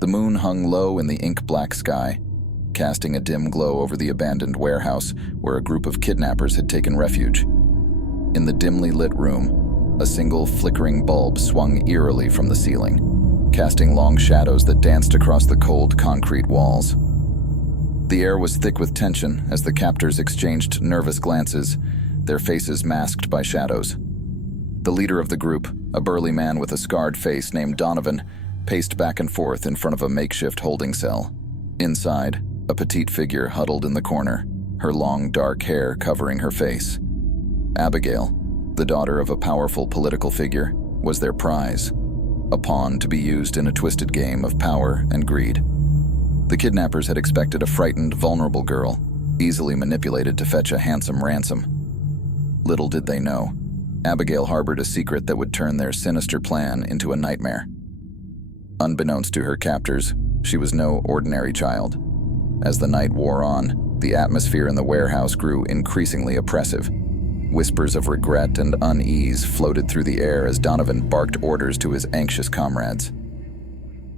The moon hung low in the ink-black sky, casting a dim glow over the abandoned warehouse where a group of kidnappers had taken refuge. In the dimly lit room, a single flickering bulb swung eerily from the ceiling, casting long shadows that danced across the cold concrete walls. The air was thick with tension as the captors exchanged nervous glances, their faces masked by shadows. The leader of the group, a burly man with a scarred face named Donovan, paced back and forth in front of a makeshift holding cell. Inside, a petite figure huddled in the corner, her long dark hair covering her face. Abigail, the daughter of a powerful political figure, was their prize, a pawn to be used in a twisted game of power and greed. The kidnappers had expected a frightened, vulnerable girl, easily manipulated to fetch a handsome ransom. Little did they know, Abigail harbored a secret that would turn their sinister plan into a nightmare. Unbeknownst to her captors, she was no ordinary child. As the night wore on, the atmosphere in the warehouse grew increasingly oppressive. Whispers of regret and unease floated through the air as Donovan barked orders to his anxious comrades.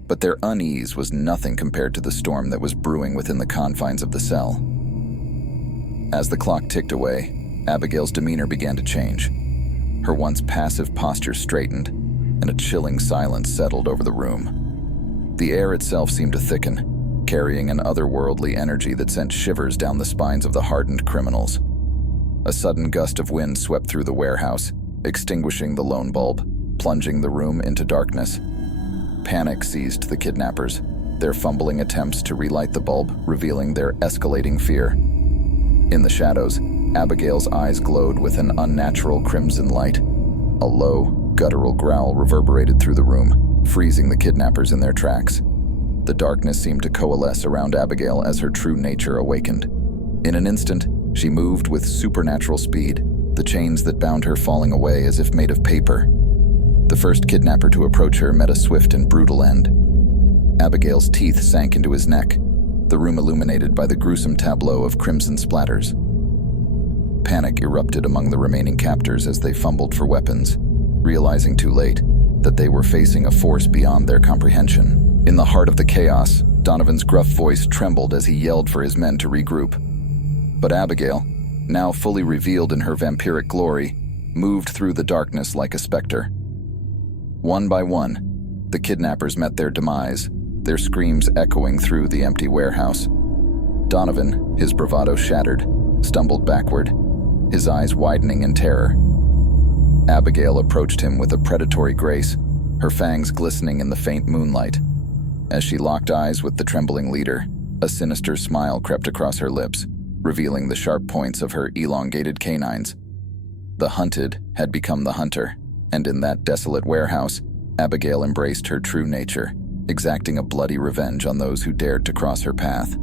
But their unease was nothing compared to the storm that was brewing within the confines of the cell. As the clock ticked away, Abigail's demeanor began to change. Her once passive posture straightened, and a chilling silence settled over the room. The air itself seemed to thicken, carrying an otherworldly energy that sent shivers down the spines of the hardened criminals. A sudden gust of wind swept through the warehouse, extinguishing the lone bulb, plunging the room into darkness. Panic seized the kidnappers, their fumbling attempts to relight the bulb revealing their escalating fear. In the shadows, Abigail's eyes glowed with an unnatural crimson light. A low, guttural growl reverberated through the room, freezing the kidnappers in their tracks. The darkness seemed to coalesce around Abigail as her true nature awakened. In an instant, she moved with supernatural speed, the chains that bound her falling away as if made of paper. The first kidnapper to approach her met a swift and brutal end. Abigail's teeth sank into his neck, the room illuminated by the gruesome tableau of crimson splatters. Panic erupted among the remaining captors as they fumbled for weapons, realizing too late that they were facing a force beyond their comprehension. In the heart of the chaos, Donovan's gruff voice trembled as he yelled for his men to regroup. But Abigail, now fully revealed in her vampiric glory, moved through the darkness like a specter. One by one, the kidnappers met their demise, their screams echoing through the empty warehouse. Donovan, his bravado shattered, stumbled backward, his eyes widening in terror. Abigail approached him with a predatory grace, her fangs glistening in the faint moonlight. As she locked eyes with the trembling leader, a sinister smile crept across her lips, revealing the sharp points of her elongated canines. The hunted had become the hunter, and in that desolate warehouse, Abigail embraced her true nature, exacting a bloody revenge on those who dared to cross her path.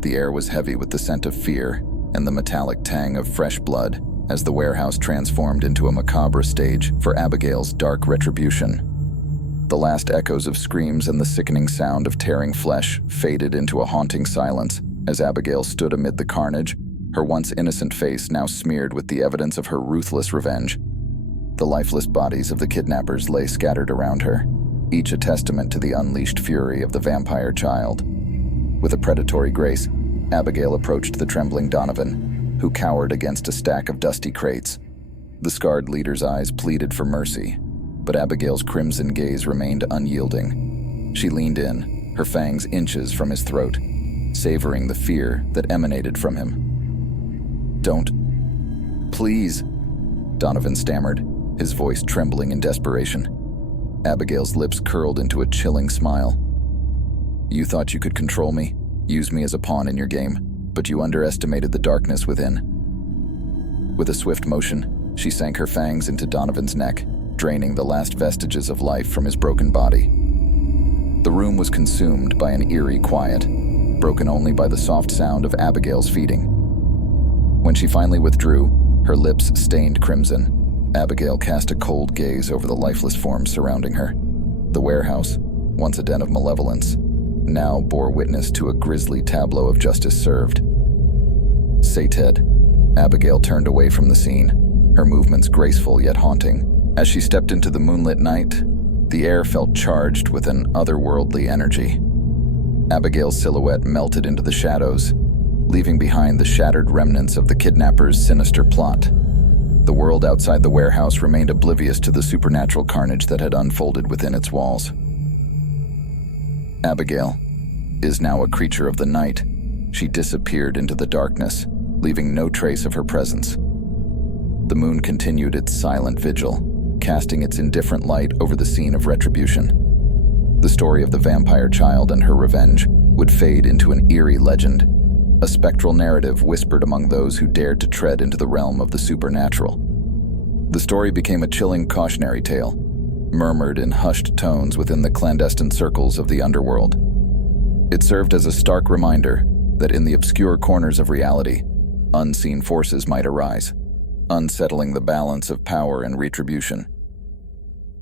The air was heavy with the scent of fear and the metallic tang of fresh blood as the warehouse transformed into a macabre stage for Abigail's dark retribution. The last echoes of screams and the sickening sound of tearing flesh faded into a haunting silence as Abigail stood amid the carnage, her once innocent face now smeared with the evidence of her ruthless revenge. The lifeless bodies of the kidnappers lay scattered around her, each a testament to the unleashed fury of the vampire child. With a predatory grace, Abigail approached the trembling Donovan, who cowered against a stack of dusty crates. The scarred leader's eyes pleaded for mercy, but Abigail's crimson gaze remained unyielding. She leaned in, her fangs inches from his throat, savoring the fear that emanated from him. "Don't. Please," Donovan stammered, his voice trembling in desperation. Abigail's lips curled into a chilling smile. "You thought you could control me, use me as a pawn in your game, but you underestimated the darkness within." With a swift motion, she sank her fangs into Donovan's neck, draining the last vestiges of life from his broken body. The room was consumed by an eerie quiet, broken only by the soft sound of Abigail's feeding. When she finally withdrew, her lips stained crimson, Abigail cast a cold gaze over the lifeless forms surrounding her. The warehouse, once a den of malevolence, now bore witness to a grisly tableau of justice served. Sated, Abigail turned away from the scene, her movements graceful yet haunting. As she stepped into the moonlit night, The air felt charged with an otherworldly energy. Abigail's silhouette melted into the shadows, leaving behind the shattered remnants of the kidnappers' sinister plot. The world outside the warehouse remained oblivious to the supernatural carnage that had unfolded within its walls. Abigail is now a creature of the night. She disappeared into the darkness, leaving no trace of her presence. The moon continued its silent vigil, casting its indifferent light over the scene of retribution. The story of the vampire child and her revenge would fade into an eerie legend, a spectral narrative whispered among those who dared to tread into the realm of the supernatural. The story became a chilling cautionary tale, murmured in hushed tones within the clandestine circles of the underworld. It served as a stark reminder that in the obscure corners of reality, unseen forces might arise, unsettling the balance of power and retribution.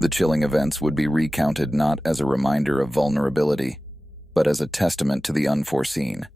The chilling events would be recounted not as a reminder of vulnerability, but as a testament to the unforeseen.